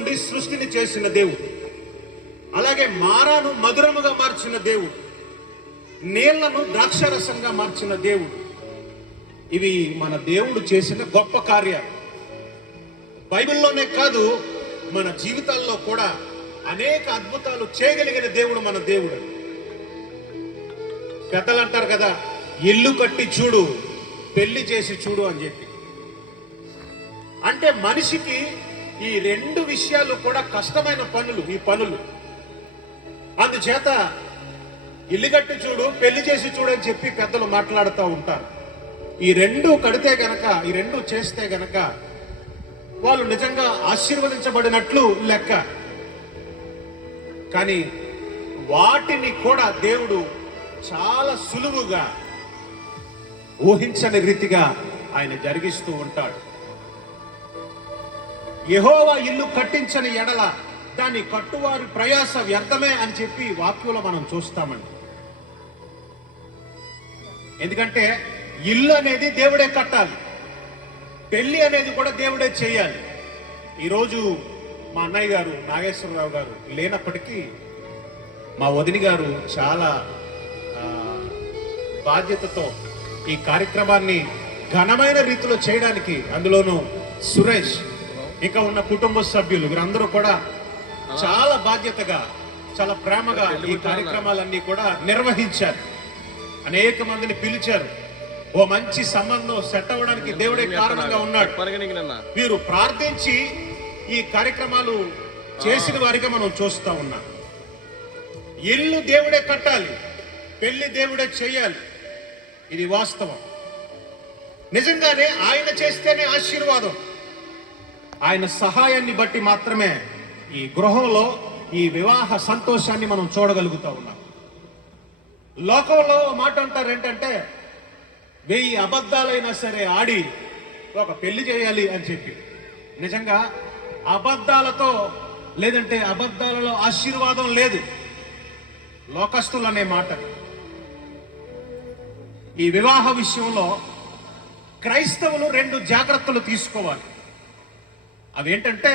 నుండి సృష్టిని చేసిన దేవుడు, అలాగే మారాను మధురముగా మార్చిన దేవుడు, నీళ్లను ద్రాక్షరసంగా మార్చిన దేవుడు. ఇవి మన దేవుడు చేసిన గొప్ప కార్యాలు. బైబిల్లోనే కాదు, మన జీవితాల్లో కూడా అనేక అద్భుతాలు చేయగలిగిన దేవుడు మన దేవుడు. పెద్దలు అంటారు కదా, ఇల్లు కట్టి చూడు, పెళ్లి చేసి చూడు అని చెప్పి. అంటే మనిషికి ఈ రెండు విషయాలు కూడా కష్టమైన పనులు, ఈ పనులు. అందుచేత ఇల్లు కట్టి చూడు, పెళ్లి చేసి చూడు అని చెప్పి పెద్దలు మాట్లాడుతూ ఉంటారు. ఈ రెండు కడితే గనక, ఈ రెండు చేస్తే గనక వాళ్ళు నిజంగా ఆశీర్వదించబడినట్లు లెక్క. కానీ వాటిని కూడా దేవుడు చాలా సులువుగా, ఊహించని రీతిగా ఆయన జరిగిస్తూ ఉంటాడు. యెహోవా ఇల్లు కట్టించని ఎడల దాన్ని కట్టువారి ప్రయాస వ్యర్థమే అని చెప్పి వాక్యంలో మనం చూస్తామండి. ఎందుకంటే ఇల్లు అనేది దేవుడే కట్టాలి, పెళ్లి అనేది కూడా దేవుడే చేయాలి. ఈరోజు మా అన్నయ్య గారు నాగేశ్వరరావు గారు లేనప్పటికీ మా వదిని గారు చాలా బాధ్యతతో ఈ కార్యక్రమాన్ని ఘనమైన రీతిలో చేయడానికి, అందులోనూ సురేష్ ఇంకా ఉన్న కుటుంబ సభ్యులు వీరందరూ కూడా చాలా బాధ్యతగా, చాలా ప్రేమగా ఈ కార్యక్రమాలన్నీ కూడా నిర్వహించారు. అనేక మందిని పిలిచారు. ఓ మంచి సంబంధం సెట్ అవ్వడానికి దేవుడే కారణంగా ఉన్నాడు. వీరు ప్రార్థించి ఈ కార్యక్రమాలు చేసిన వారిగా మనం చూస్తా ఉన్నాం. ఇల్లు దేవుడే కట్టాలి, పెళ్లి దేవుడే చేయాలి. ఇది వాస్తవం. నిజంగానే ఆయన చేస్తేనే ఆశీర్వాదం. ఆయన సహాయాన్ని బట్టి మాత్రమే ఈ గృహంలో ఈ వివాహ సంతోషాన్ని మనం చూడగలుగుతా ఉన్నాం. లోకంలో మాట అంటారు ఏంటంటే, 1000 అబద్ధాలైనా సరే ఆడి ఒక పెళ్లి చేయాలి అని చెప్పి. నిజంగా అబద్ధాలతో, లేదంటే అబద్ధాలలో ఆశీర్వాదం లేదు, లోకస్తులు అనే మాట. ఈ వివాహ విషయంలో క్రైస్తవులు 2 జాగ్రత్తలు తీసుకోవాలి. అవేంటంటే,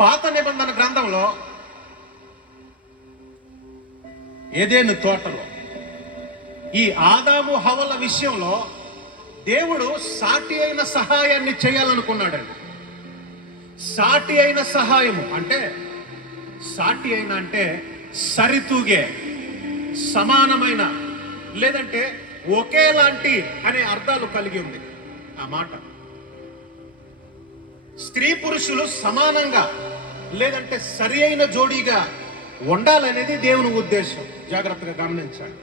పాత నిబంధన గ్రంథంలో ఏదెను తోటలో ఈ ఆదాము హవ్వల విషయంలో దేవుడు సాటి అయిన సహాయాన్ని చేయాలనుకున్నాడండి. సాటి అయిన సహాయము అంటే, సాటి అయిన అంటే సరితూగే, సమానమైన, లేదంటే ఒకేలాంటి అనే అర్థాలు కలిగి ఉంది ఆ మాట. స్త్రీ పురుషులు సమానంగా, లేదంటే సరి అయిన జోడీగా ఉండాలనేది దేవుని ఉద్దేశం. జాగ్రత్తగా గమనించాలి.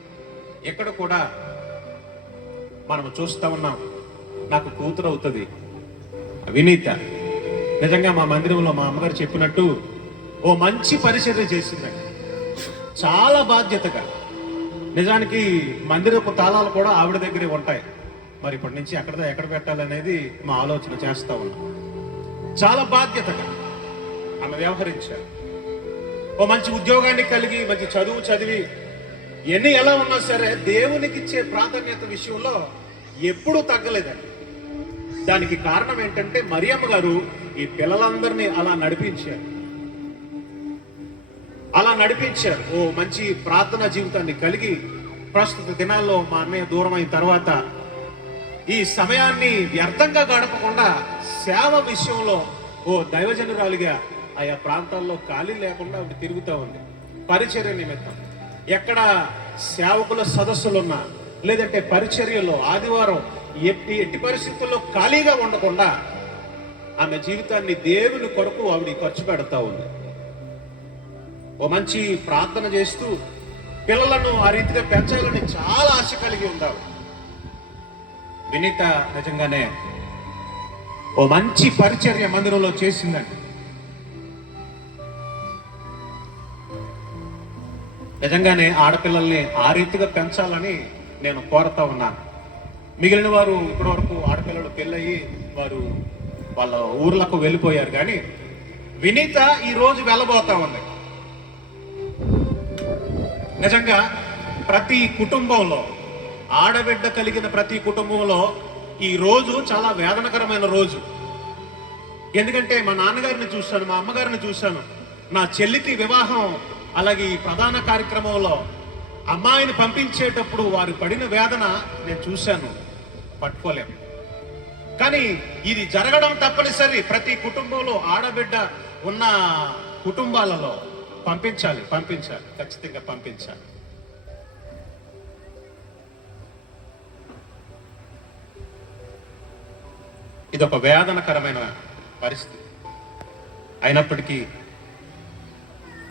ఎక్కడ కూడా మనం చూస్తా ఉన్నాం. నాకు కూతురు అవుతుంది వినీత. నిజంగా మా మందిరంలో మా అమ్మగారు చెప్పినట్టు ఓ మంచి పరిచర్య చేసిందండి, చాలా బాధ్యతగా. నిజానికి మందిరపు తాళాలు కూడా ఆవిడ దగ్గరే ఉంటాయి. మరి ఇప్పటి నుంచి ఎక్కడ పెట్టాలనేది మా ఆలోచన చేస్తా ఉన్నాం. చాలా బాధ్యతగా ఆమె వ్యవహరించారు. ఓ మంచి ఉద్యోగాన్ని కలిగి, మంచి చదువు చదివి, ఎన్ని ఎలా ఉన్నా సరే దేవునికి ఇచ్చే ప్రాధాన్యత విషయంలో ఎప్పుడూ తగ్గలేదండి. దానికి కారణం ఏంటంటే, మరియమ్మ గారు ఈ పిల్లలందరినీ అలా నడిపించారు. ఓ మంచి ప్రార్థనా జీవితాన్ని కలిగి, ప్రస్తుత దినాల్లో మా అన్నయ్య దూరం అయిన తర్వాత ఈ సమయాన్ని వ్యర్థంగా గడపకుండా సేవ విషయంలో ఓ దైవజనురాలుగా ఆయా ప్రాంతాల్లో ఖాళీ లేకుండా ఆవిడ తిరుగుతూ ఉంది. పరిచర్య నిమిత్తం ఎక్కడ సేవకుల సదస్సులున్నా, లేదంటే పరిచర్యలో ఆదివారం ఎట్టి పరిస్థితుల్లో ఖాళీగా ఉండకుండా ఆమె జీవితాన్ని దేవుని కొరకు ఆవిడ ఖర్చు పెడతా ఉంది. ఓ మంచి ప్రార్థన చేస్తూ పిల్లలను ఆ రీతిగా పెంచాలని చాలా ఆశ కలిగి ఉందావు వినీత. నిజంగానే ఓ మంచి పరిచర్య మందిరంలో చేసిందండి. నిజంగానే ఆడపిల్లల్ని ఆ రీతిగా పెంచాలని నేను కోరుతా ఉన్నాను. మిగిలిన వారు ఇప్పటి వరకు ఆడపిల్లలు పెళ్ళయి వారు వాళ్ళ ఊర్లకు వెళ్ళిపోయారు. కానీ వినీత ఈ రోజు వెళ్ళబోతా ఉంది. నిజంగా ప్రతి కుటుంబంలో, ఆడబిడ్డ కలిగిన ప్రతి కుటుంబంలో ఈ రోజు చాలా వేదనకరమైన రోజు. ఎందుకంటే మా నాన్నగారిని చూశాను, మా అమ్మగారిని చూశాను. నా చెల్లికి వివాహం, అలాగే ఈ ప్రధాన కార్యక్రమంలో అమ్మాయిని పంపించేటప్పుడు వారు పడిన వేదన నేను చూశాను, పట్టుకోలేము. కానీ ఇది జరగడం తప్పనిసరి. ప్రతి కుటుంబంలో ఆడబిడ్డ ఉన్న కుటుంబాలలో పంపించాలి, ఖచ్చితంగా పంపించాలి. ఇది ఒక వేదనకరమైన పరిస్థితి. అయినప్పటికీ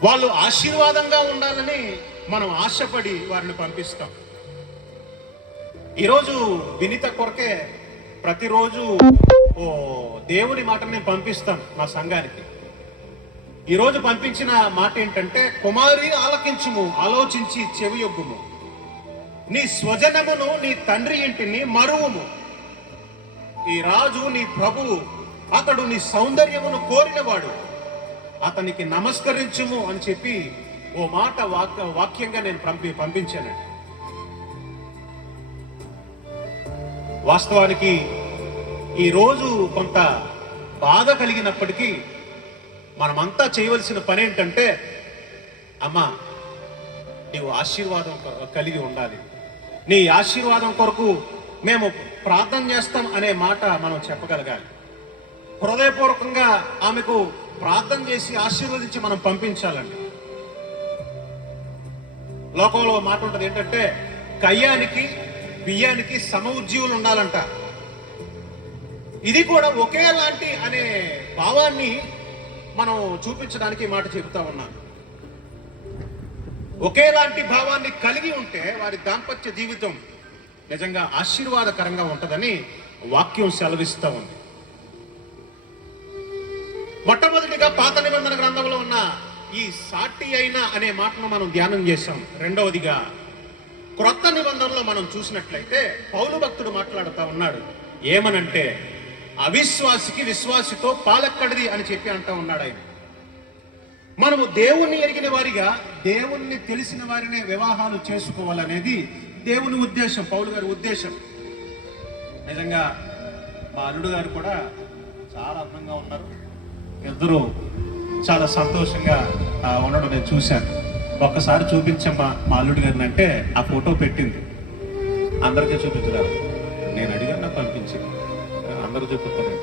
వాళ్ళు ఆశీర్వాదంగా ఉండాలని మనం ఆశపడి వారిని పంపిస్తాం. ఈరోజు వినిత కొరకే ప్రతిరోజు దేవుని మాటని నేను పంపిస్తాను మా సంఘానికి. ఈరోజు పంపించిన మాట ఏంటంటే, కుమారి ఆలకించుము, ఆలోచించి చెవియొగ్గుము, నీ స్వజనమును నీ తండ్రి ఇంటిని మరువుము. ఈ రాజు నీ ప్రభువు, అతడు నీ సౌందర్యమును కోరినవాడు, అతనికి నమస్కరించుము అని చెప్పి ఓ మాట వాక్యంగా నేను పంపించానండి. వాస్తవానికి ఈరోజు కొంత బాధ కలిగినప్పటికీ మనమంతా చేయవలసిన పని ఏంటంటే, అమ్మా నీవు ఆశీర్వాదం కలిగి ఉండాలి, నీ ఆశీర్వాదం కొరకు మేము ప్రార్థన చేస్తాం అనే మాట మనం చెప్పగలగాలి. హృదయపూర్వకంగా ఆమెకు ప్రార్థన చేసి ఆశీర్వదించి మనం పంపించాలండి. లోకంలో మాట ఉంటుంది ఏంటంటే, కయ్యానికి బియ్యానికి సమఉజ్జీవులు ఉండాలంట. ఇది కూడా ఒకేలాంటి అనే భావాన్ని మనం చూపించడానికి మాట చెబుతా ఉన్నాను. ఒకేలాంటి భావాన్ని కలిగి ఉంటే వారి దాంపత్య జీవితం నిజంగా ఆశీర్వాదకరంగా ఉంటుందని వాక్యం సెలవిస్తూ ఉంది. మొట్టమొదటిగా పాత నిబంధన గ్రంథంలో ఉన్న ఈ సాటి అయిన అనే మాటను మనం ధ్యానం చేశాం. రెండవదిగా క్రొత్త నిబంధనలో మనం చూసినట్లయితే పౌలు భక్తుడు మాట్లాడుతూ ఉన్నాడు. ఏమనంటే, అవిశ్వాసికి విశ్వాసితో పాలెక్కడిది అని చెప్పి అంటూ ఉన్నాడు ఆయన. మనము దేవుణ్ణి ఎరిగిన వారిగా, దేవుణ్ణి తెలిసిన వారినే వివాహాలు చేసుకోవాలనేది దేవుని ఉద్దేశం, పౌలు గారి ఉద్దేశం. నిజంగా మా అల్లుడు గారు కూడా చాలా అందంగా ఉన్నారు. ఇద్దరు చాలా సంతోషంగా ఉండడం నేను చూశాను. ఒక్కసారి చూపించమ్మా మా అల్లుడు గారిని అంటే ఆ ఫోటో పెట్టింది. అందరికీ చూపించరాదు, నేను అడిగాను, పంపించింది, అందరూ చూపుతారు.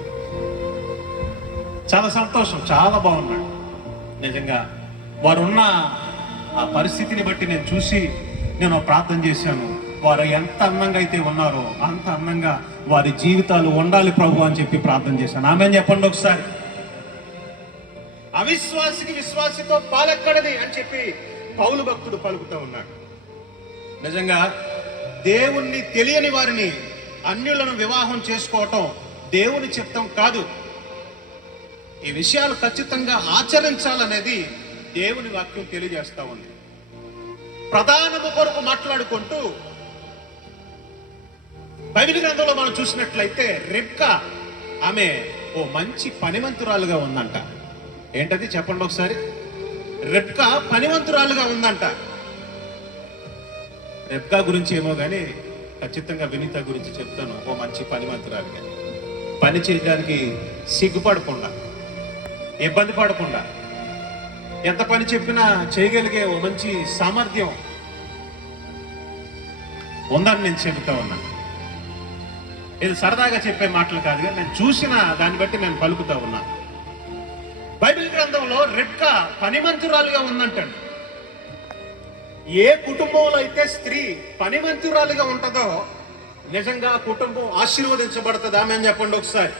చాలా సంతోషం, చాలా బాగున్నాడు. నిజంగా వారున్న ఆ పరిస్థితిని బట్టి నేను చూసి నేను ప్రార్థన చేశాను. వారు ఎంత అందంగా అయితే ఉన్నారో అంత అందంగా వారి జీవితాలు ఉండాలి ప్రభు అని చెప్పి ప్రార్థన చేశాను. ఆమె చెప్పండి ఒకసారి. అవిశ్వాసికి విశ్వాసితో పాలెక్కడది అని చెప్పి పౌలు భక్తుడు పలుకుతూ ఉన్నాడు. నిజంగా దేవుణ్ణి తెలియని వారిని, అన్యులను వివాహం చేసుకోవటం దేవుని చిత్తం కాదు. ఈ విషయాలు ఖచ్చితంగా ఆచరించాలనేది దేవుని వాక్యం తెలియజేస్తా ఉంది. ప్రధానము కొరకు మాట్లాడుకుంటూ బైబిల్ గ్రంథంలో మనం చూసినట్లయితే రెబ్కా ఆమె ఓ మంచి పనిమంతురాలుగా ఉందంట. ఏంటది చెప్పండి ఒకసారి. రెబ్కా పనిమంతురాలుగా ఉందంట. రెబ్కా గురించి ఏమో కానీ ఖచ్చితంగా వినీత గురించి చెప్తాను. ఓ మంచి పనిమంతురాలుగా, పని చేయడానికి సిగ్గుపడకుండా, ఇబ్బంది పడకుండా, ఎంత పని చెప్పినా చేయగలిగే ఓ మంచి సామర్థ్యం ఉందని నేను చెబుతా ఉన్నాను. ఇది సరదాగా చెప్పే మాటలు కాదు, నేను చూసిన దాన్ని బట్టి నేను పలుకుతా ఉన్నాను. బైబిల్ గ్రంథంలో రెబ్కా పనిమంతురాలుగా ఉందంటండి. ఏ కుటుంబంలో అయితే స్త్రీ పనిమంతురాలుగా ఉంటుందో నిజంగా కుటుంబం ఆశీర్వదించబడుతుంది. ఆమె అని చెప్పండి ఒకసారి.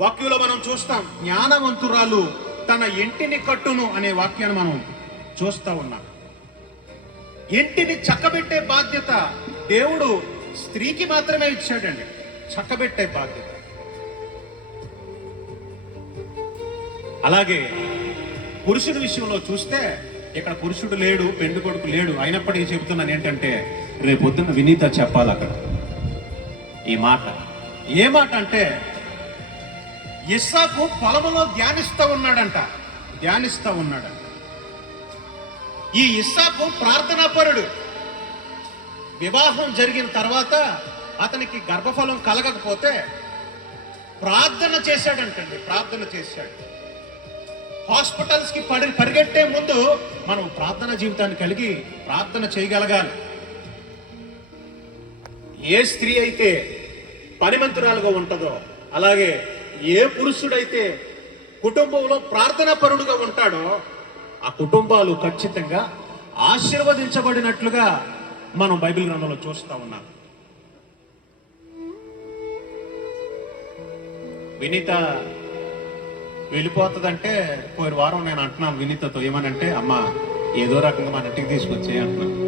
వాక్యంలో మనం చూస్తాం, జ్ఞానవంతురాలు తన ఇంటిని కట్టును అనే వాక్యాన్ని మనం చూస్తా ఉన్నాం. ఇంటిని చక్కబెట్టే బాధ్యత దేవుడు స్త్రీకి మాత్రమే ఇచ్చాడండి, చక్కబెట్టే బాధ్యత. అలాగే పురుషుడి విషయంలో చూస్తే ఇక్కడ పురుషుడు లేడు, పెండు కొడుకు లేడు. అయినప్పటికీ చెబుతున్నాను ఏంటంటే, రేపొద్దున వినీత చెప్పాలి అక్కడ ఈ మాట. ఏ మాట అంటే, ఇస్సాకు పొలములో ధ్యానిస్తూ ఉన్నాడంట. ఈ ఇస్సాకు ప్రార్థనాపరుడు. వివాహం జరిగిన తర్వాత అతనికి గర్భఫలం కలగకపోతే ప్రార్థన చేశాడంటండి, ప్రార్థన చేశాడు. హాస్పిటల్స్కి పరిగెట్టే ముందు మనం ప్రార్థన జీవితాన్ని కలిగి ప్రార్థన చేయగలగాలి. ఏ స్త్రీ అయితే పనిమంతురాలుగా ఉంటుందో, అలాగే ఏ పురుషుడైతే కుటుంబంలో ప్రార్థనా పరుడుగా ఉంటాడో ఆ కుటుంబాలు ఖచ్చితంగా ఆశీర్వదించబడినట్లుగా మనం బైబిల్ గ్రంథంలో చూస్తూ ఉన్నాం. వినీత వెళ్ళిపోతుందంటే పోయిన వారం నేను అంటున్నాను వినీతతో, ఏమనంటే అమ్మ ఏదో రకంగా మన ఇంటికి తీసుకొచ్చే అంటున్నాను.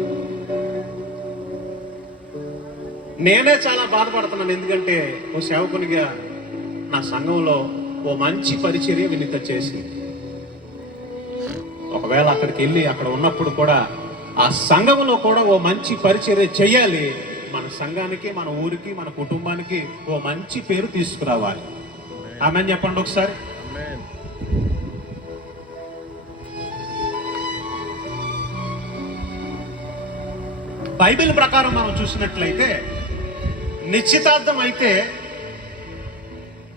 నేనే చాలా బాధపడుతున్నాను, ఎందుకంటే ఓ సేవకునిగా నా సంఘంలో ఓ మంచి పరిచర్య వినీత చేసింది. ఒకవేళ అక్కడికి వెళ్ళి అక్కడ ఉన్నప్పుడు కూడా ఆ సంఘంలో కూడా ఓ మంచి పరిచర్య చెయ్యాలి. మన సంఘానికి, మన ఊరికి, మన కుటుంబానికి ఓ మంచి పేరు తీసుకురావాలి. ఆమెన్ చెప్పండి ఒకసారి. బైబిల్ ప్రకారం మనం చూసినట్లయితే నిశ్చితార్థం అయితే,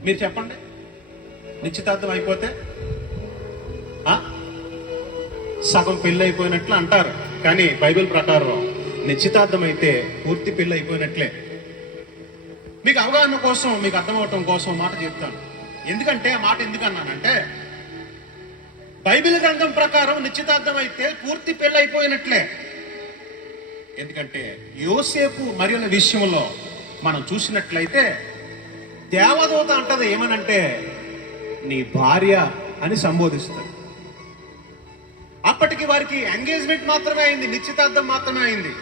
మీరు చెప్పండి, నిశ్చితార్థం అయిపోతే సగం పెళ్ళి అయిపోయినట్లు అంటారు, కానీ బైబిల్ ప్రకారం నిశ్చితార్థం అయితే పూర్తి పెళ్ళి అయిపోయినట్లే. మీకు అవగాహన కోసం, మీకు అర్థమవటం కోసం మాట చెప్తాను. ఎందుకంటే ఆ మాట ఎందుకు అన్నానంటే, బైబిల్ గ్రంథం ప్రకారం నిశ్చితార్థం అయితే పూర్తి పెళ్ళి అయిపోయినట్లే. ఎందుకంటే యోసేపు మరియుల విషయంలో మనం చూసినట్లయితే దేవదూత అంటది ఏమనంటే నీ భార్య అని సంబోధిస్తుంది. అప్పటికి వారికి ఎంగేజ్మెంట్ మాత్రమే అయింది, నిశ్చితార్థం మాత్రమే అయింది.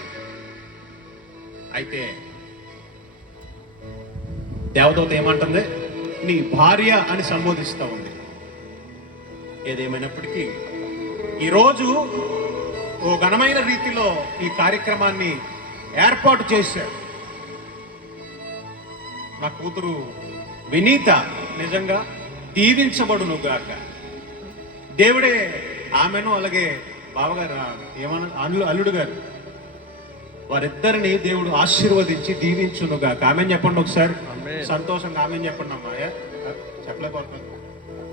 అయితే దేవదూత ఏమంటుంది, నీ భార్య అని సంబోధిస్తూ ఉంది. ఏదేమైనప్పటికీ ఈరోజు ఓ ఘనమైన రీతిలో ఈ కార్యక్రమాన్ని ఏర్పాటు చేశారు. నా కూతురు వినీత నిజంగా దీవించబడును గాక. దేవుడే ఆమెను, అలాగే బావగారు ఏమన్నా అల్లుడు గారు, వారిద్దరిని దేవుడు ఆశీర్వదించి దీవించును గాక. ఆమెను చెప్పండి ఒకసారి. సంతోషంగా ఆమెను చెప్పండి అమ్మాయ. చెప్పలేకపోతున్నాను,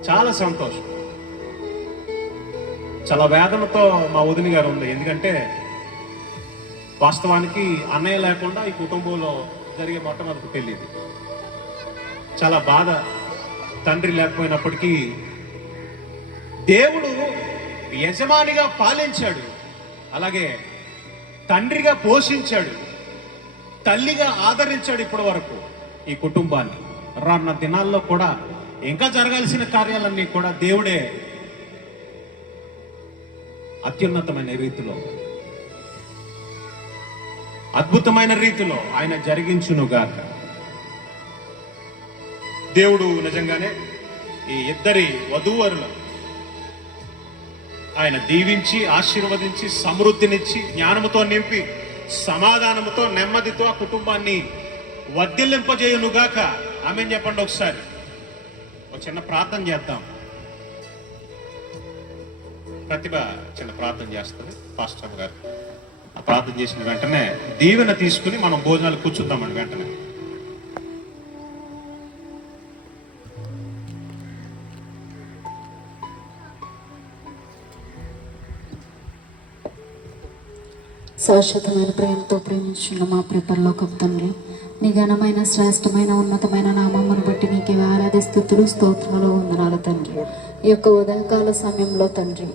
చాలా సంతోషం. చాలా వేదనతో మా వదిన గారు ఉంది. ఎందుకంటే వాస్తవానికి అన్నయ్య లేకుండా ఈ కుటుంబంలో జరిగే మొట్టమొదటి పెళ్ళి. చాలా బాధ. తండ్రి లేకపోయినప్పటికీ దేవుడు యజమానిగా పాలించాడు, అలాగే తండ్రిగా పోషించాడు, తల్లిగా ఆదరించాడు ఇప్పటి వరకు ఈ కుటుంబాన్ని. రానున్న దినాల్లో కూడా ఇంకా జరగాల్సిన కార్యాలన్నీ కూడా దేవుడే అత్యున్నతమైన రీతిలో, అద్భుతమైన రీతిలో ఆయన జరిగించునుగాక. దేవుడు నిజంగానే ఈ ఇద్దరి వధూవరులు ఆయన దీవించి ఆశీర్వదించి సమృద్ధినిచ్చి జ్ఞానముతో నింపి సమాధానముతో నెమ్మదితో ఆ కుటుంబాన్ని వర్ధిల్లింపజేయునుగాక. ఆమెను చెప్పండి ఒకసారి. ఒక చిన్న ప్రార్థన చేద్దాం. ప్రతిభ చిన్న ప్రార్థన చేస్తుంది పాస్టర్ గారు. ఆ ప్రార్థన చేసిన వెంటనే దీవెన తీసుకుని మనం భోజనాలు కూర్చుందామండి వెంటనే. శాశ్వతమైన ప్రేమతో ప్రేమించున్న మా పరలోకపు తండ్రి, నీ ఘనమైన శ్రేష్టమైన ఉన్నతమైన నామమును బట్టి నీకు వేలాది స్తుతులు స్తోత్రాలు వందనాలు తండ్రి. ఈ యొక్క ఉదయకాల సమయంలో తండ్రి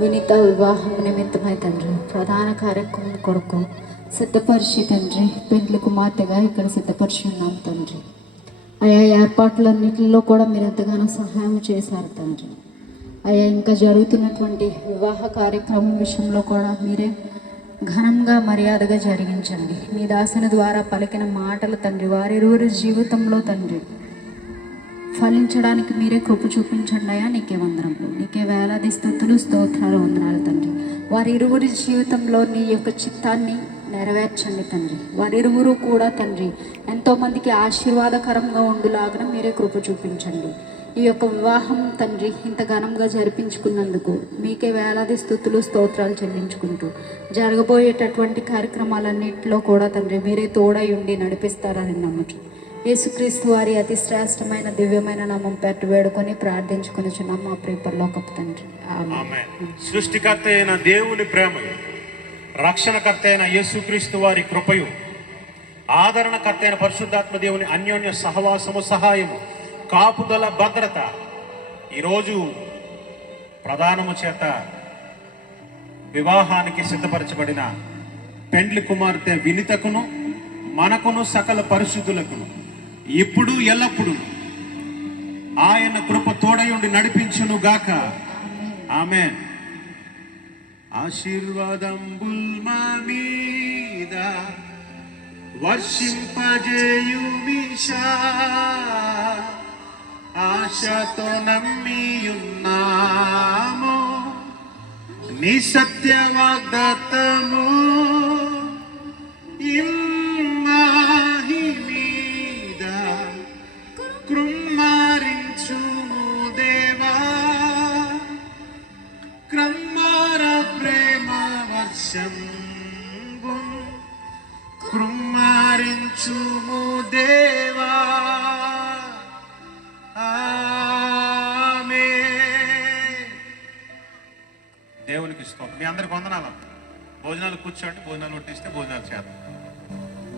వినీత వివాహం నిమిత్తమై తండ్రి ప్రధాన కార్యక్రమం కొరకు సిద్ధపరిచి తండ్రి పెండ్లి కుమార్తెగా ఇక్కడ సిద్ధపరిచి ఉన్నాం తండ్రి. ఆయా ఏర్పాట్లన్నింటిలో కూడా మీరు ఎంతగానో సహాయం చేశారు తండ్రి. ఆయా ఇంకా జరుగుతున్నటువంటి వివాహ కార్యక్రమం విషయంలో కూడా మీరే ఘనంగా మర్యాదగా జరిగించండి. మీ దాసుని ద్వారా పలికిన మాటలు తండ్రి వారిరువురి జీవితంలో తండ్రి ఫలించడానికి మీరే కృప చూపించండి అయ్యా. నీకే వందనములు, నీకే వేలాది స్తుతులు స్తోత్రాలు వందనాలు తండ్రి. వారిరువురి జీవితంలో నీ యొక్క చిత్తాన్ని నెరవేర్చండి తండ్రి. వారిరువురు కూడా తండ్రి ఎంతోమందికి ఆశీర్వాదకరంగా ఉండులాగా మీరే కృప చూపించండి. ఈ యొక్క వివాహం తండ్రి ఇంత ఘనంగా జరిపించుకున్నందుకు మీకే వేలాది స్తుతులు స్తోత్రాలు చెల్లించుకుంటూ జరగబోయేటటువంటి కార్యక్రమాలన్నింటిలో కూడా తండ్రి మీరే తోడై ఉండి నడిపిస్తారని నమ్ముచు యేసుక్రీస్తు వారి అతి శ్రేష్టమైన దివ్యమైన నామం పెట్టి వేడుకొని ప్రార్థించుకొనిచున్నాం మా ప్రియ పరలోకపు తండ్రి. ఆమేన్. ఆమేన్. సృష్టికర్త అయిన దేవుని ప్రేమయు, రక్షణకర్త అయిన యేసుక్రీస్తు వారి కృపయు, ఆదరణకర్త అయిన పరిశుద్ధాత్మ దేవుని అన్యోన్య సహవాసము, సహాయము, కాపుదల, భద్రత ఈరోజు ప్రధానము చేత వివాహానికి సిద్ధపరచబడిన పెండ్లి కుమార్తె వినితకును, మనకును, సకల పరిశుద్ధులకును ఇప్పుడు ఎల్లప్పుడూ ఆయన కృప తోడయుండి నడిపించును గాక. ఆమేన్. ఆశీర్వాదంబుల్ మా మీద వర్షింపజేయుమిషా, ఆశతో నమ్మియున్నాము నీ సత్య వాగ్దాతము. ఇమ్మాహి మీద కృమ్మారించుము దేవా, క్రమ్మార ప్రేమ వర్షం కృమ్మారించుము దేవా. ఆమేన్. దేవునికి స్తోత్రం. మీ అందరికి వందనాలు. భోజనాలు కూర్చోండి, భోజనాలు వడ్డిస్తే భోజనాలు చేద్దాం.